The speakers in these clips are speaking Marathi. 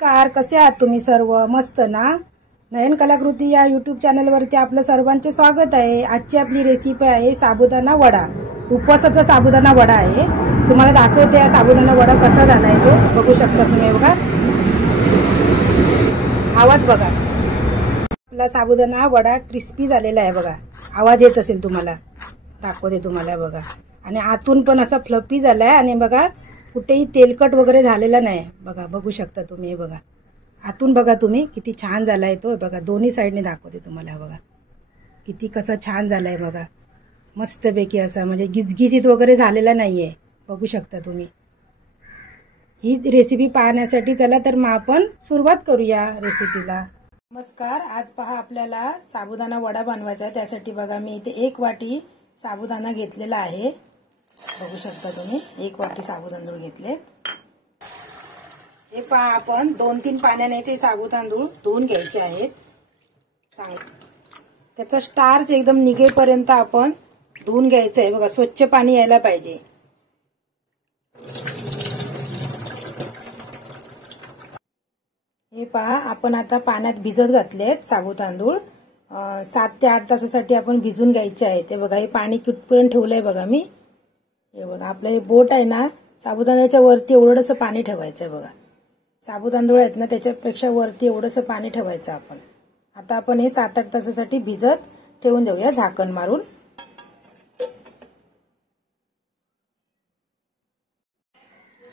कार कसे आहात तुम्ही सर्व? मस्त ना? नयन कलाकृती या यूट्यूब चॅनलवरती आपलं सर्वांचे स्वागत आहे। आजची आपली रेसिपी आहे साबुदाणा वडा। उपवासाचा साबुदाणा वडा आहे। तुम्हाला दाखवते हा साबुदाणा वडा कसा झालाय तो बघू शकता तुम्ही। बघा आवाज बघा, आपला साबुदाणा वडा क्रिस्पी झालेला आहे बघा। आवाज येत असेल तुम्हाला, दाखवते तुम्हाला बघा। आणि आतून पण असा फ्लफी झालाय आणि बघा कुठेही तेलकट वगैरे झालेला नाही बघा, बघू शकता तुम्ही। बघा आतून बघा तुम्ही किती छान झालाय तो बघा। दोन्ही साइडने दाखवते तुम्हाला बघा किती कसा छान झालाय बघा। मस्तपैकी असा म्हणजे गिजगिजीत वगैरे झालेला नाहीये, बघू शकता तुम्ही। ही रेसिपी पाहण्यासाठी चला तर मग आपण सुरुवात करूया रेसिपीला। नमस्कार, आज पहा आपल्याला साबुदाणा वडा बनवायचा आहे। त्यासाठी बघा मी इथे 1 वाटी साबुदाणा घेतलेला आहे, बघू शकता तुम्ही। 1 वाटी साबुदाणा घेतले। हे पहा आपण 2-3 पाण्याने ते साबुदाणा धुवून घ्यायचे आहेत। त्याचा स्टार्च एकदम निघेपर्यंत आपण धुवून घ्यायचं आहे बघा। स्वच्छ पाणी यायला पाहिजे। हे पहा आपण आता पाण्यात भिजत घातलेत साबुदाणा। 7 ते 8 तासासाठी आपण भिजून घ्यायचे आहे ते बघा। हे पाणी किटपर्यंत ठेवलंय बघा मी। हे बघा आपलं हे बोट आहे ना, साबुदाण्याच्या वरती एवढंसं पाणी ठेवायचं आहे बघा। साबुदाणा आहेत ना त्याच्यापेक्षा वरती एवढंसं पाणी ठेवायचं आपण। आता आपण हे 7-8 तासासाठी भिजत ठेवून देऊया झाकण मारून।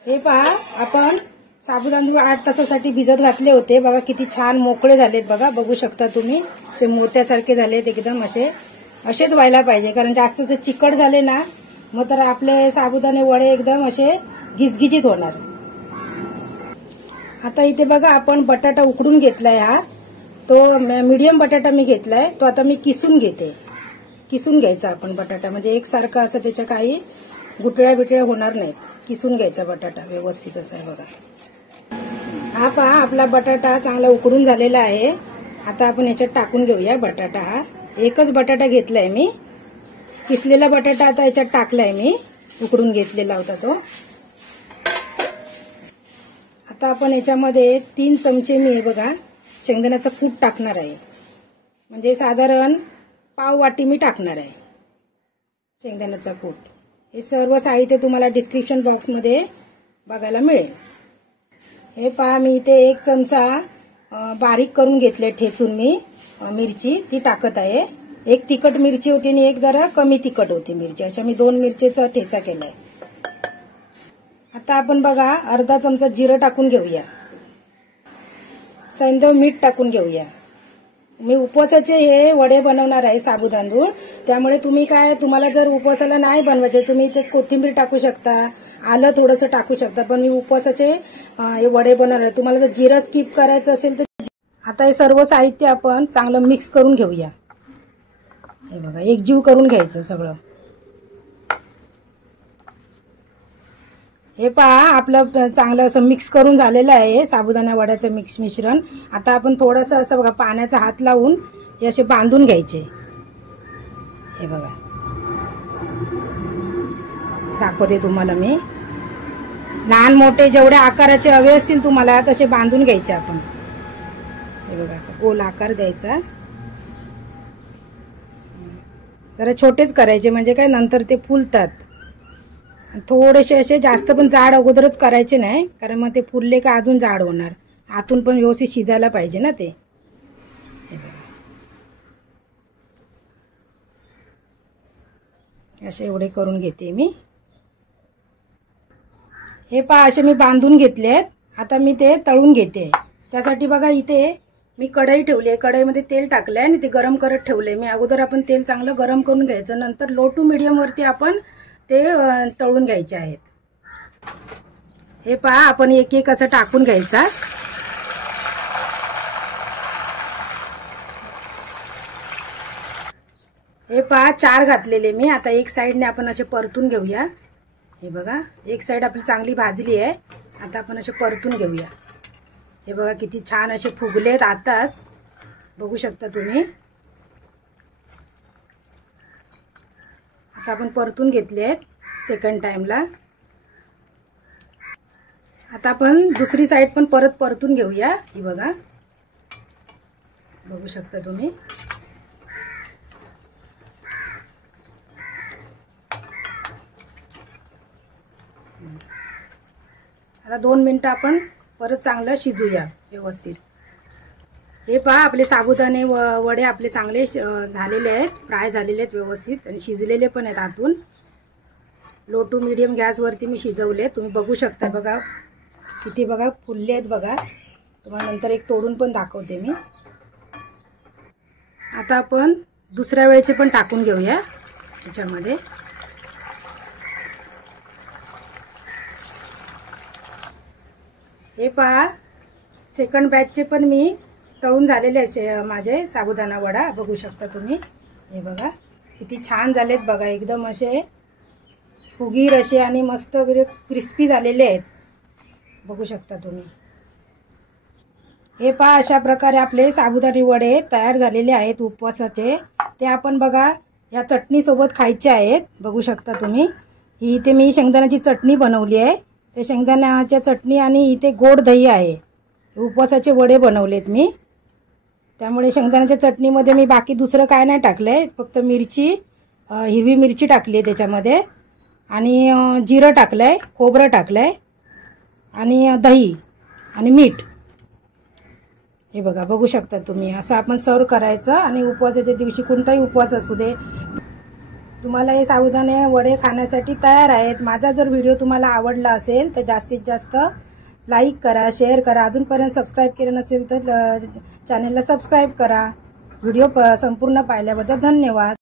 हे पहा आपण साबुदाणा 8 तासासाठी भिजत घातले होते बघा। किती छान मोकळे झालेत बघा, बघू शकता तुम्ही। असे मोत्यासारखे झालेत एकदम। असेच व्हायला पाहिजे, कारण जास्त चिकट झाले ना मग तर आपले साबुदाणे वडे एकदम असे गिजगिजीत होणार। आता इथे बघा आपण बटाटा उकडून घेतलाय। हा तो मीडियम बटाटा मी घेतलाय, तो आता मी किसून घेते। किसून घ्यायचा आपण बटाटा, म्हणजे एकसारखा असं त्याच्या काही गुटळ्या होणार नाहीत। किसून घ्यायचा बटाटा व्यवस्थित असा आहे बघा। हा पहा आपला बटाटा चांगला उकडून झालेला आहे। आता आपण याच्यात टाकून घेऊया बटाटा। हा एकच बटाटा घेतलाय मी, किसलेला बटाटा आता याच्यात टाकलाय मी, उकडून घेतलेला होता तो। आता आपण याच्यामध्ये 3 चमचे मी बघा शेंगदाण्याचं कूट टाकणार आहे। म्हणजे साधारण पाव वाटी मी टाकणार आहे शेंगदाण्याचा कूट। हे सर्व साहित्य तुम्हाला डिस्क्रिप्शन बॉक्स मध्ये बघायला मिळेल। हे पहा मी इथे 1 चमचा बारीक करून घेतले ठेचून मी मिरची, ती टाकत आहे। 1 तिखट मिरची होती आणि 1 जरा कमी तिखट होती मिरची, अशा मी 2 मिरचीचा ठेचा केलाय। आता आपण बघा अर्धा चमचा जिरं टाकून घेऊया। सैंधव मीठ टाकून घेऊया। मी उपवासाचे हे वडे बनवणार आहे साबुदाणा, त्यामुळे तुम्ही तुम्हाला जर उपवासाला नाही बनवायचे तुम्ही इथे कोथिंबीर टाकू शकता, आलं थोडंसं टाकू शकता, पण मी उपवासाचे हे वडे बनवणार आहे। तुम्हाला जर जिरं स्किप करायचं असेल तर। आता हे सर्व साहित्य आपण चांगलं मिक्स करून घेऊया। हे बघा एकजीव करून घ्यायचं सगळं। हे पहा आपलं चांगलं असं मिक्स करून झालेलं आहे साबुदाणा वड्याचं मिश्रण। आता आपण थोडंसं असं बघा पाण्याचा हात लावून हे असे बांधून घ्यायचे। हे बघा दाखवते तुम्हाला मी। लहान मोठे जेवढे आकाराचे हवे असतील तुम्हाला तसे बांधून घ्यायचे आपण। हे बघा असं गोल आकार द्यायचा। जरा छोटेच करायचे म्हणजे काय नंतर ते फुलतात। थोडेसे असे जास्त पण जाड अगोदरच करायचे नाही, कारण मग ते फुलले का अजून जाड होणार। आतून पण व्यवस्थित शिजायला पाहिजे ना ते। असे एवढे करून घेते मी। हे पहा असे मी बांधून घेतलेत। आता मी ते तळून घेते। त्यासाठी बघा इथे मी कढई ठेवली आहे, कढईमध्ये तेल टाकलंय आणि ते गरम करत ठेवलंय मी। अगोदर आपण तेल चांगलं गरम करून घ्यायचं, नंतर लो टू मीडियम वरती आपण ते तळून घ्यायचे आहेत। हे पहा आपण एक असं टाकून घ्यायचा। हे पहा 4 घातलेले मी। आता एक साइडने आपण असे परतून घेऊया। हे बघा एक साइड आपली चांगली भाजली आहे, आता आपण असे परतून घेऊया। हे बघा किती छान असे फुगलेत आताच, बघू शकता तुम्ही। आता आपण परतून घेतले आहेत सेकंड टाइमला। आता आपण दुसरी साइड पण परत परतून घेऊया। ही बघा, बघू शकता तुम्ही। आता 2 मिनिटं आपण परत चांगलं शिजूया व्यवस्थित। हे पहा, आपले साबुदाणे वडे आपले चांगले झालेले आहेत, फ्राय झालेले आहेत व्यवस्थित आणि शिजलेले पण आहेत आतून। लो टू मीडियम गॅसवरती मी शिजवले, तुम्ही बघू शकता। बघा किती बघा फुलले आहेत बघा। तुम्हाला नंतर एक तोडून पण दाखवते मी। आता आपण दुसऱ्या वेळेचे पण टाकून घेऊया याच्यामध्ये। हे पहा, सेकंड बॅचचे पण मी तळून झालेले असे माझे साबुदाणा वडा, बघू शकता तुम्ही। हे बघा किती छान झालेत बघा, एकदम असे फुगीर असे आणि मस्त क्रिस्पी झालेले आहेत, बघू शकता तुम्ही। हे पहा, अशा प्रकारे आपले साबुदाणे वडे तयार झालेले आहेत उपवासाचे। ते आपण बघा या चटणी सोबत खायचे आहेत, बघू शकता तुम्ही। ही इथे मी शेंगदाण्याची चटणी बनवली आहे, ते शेंगदाण्याच्या चटणी आणि इथे गोड दही आहे। उपवासाचे वडे बनवलेत मी, त्यामुळे शेंगदाण्याच्या चटणीमध्ये मी बाकी दुसरं काय नाही टाकलंय, फक्त मिरची, हिरवी मिरची टाकली आहे त्याच्यामध्ये आणि जिरं टाकलंय, खोबरं टाकलंय आणि दही आणि मीठ। हे बघा, बघू शकता तुम्ही। असं आपण सर्व करायचं आणि उपवासाच्या दिवशी कोणताही उपवास असू दे, तुम्हाला हे साबुदाणे वडे खाण्यासाठी तयार आहेत। माझा जर व्हिडिओ तुम्हाला आवडला असेल तर जास्तीत जास्त लाईक करा, शेअर करा। अजूनपर्यंत सबस्क्राईब केलं नसेल तर चॅनलला सबस्क्राईब करा। व्हिडिओ संपूर्ण पाहिल्याबद्दल धन्यवाद।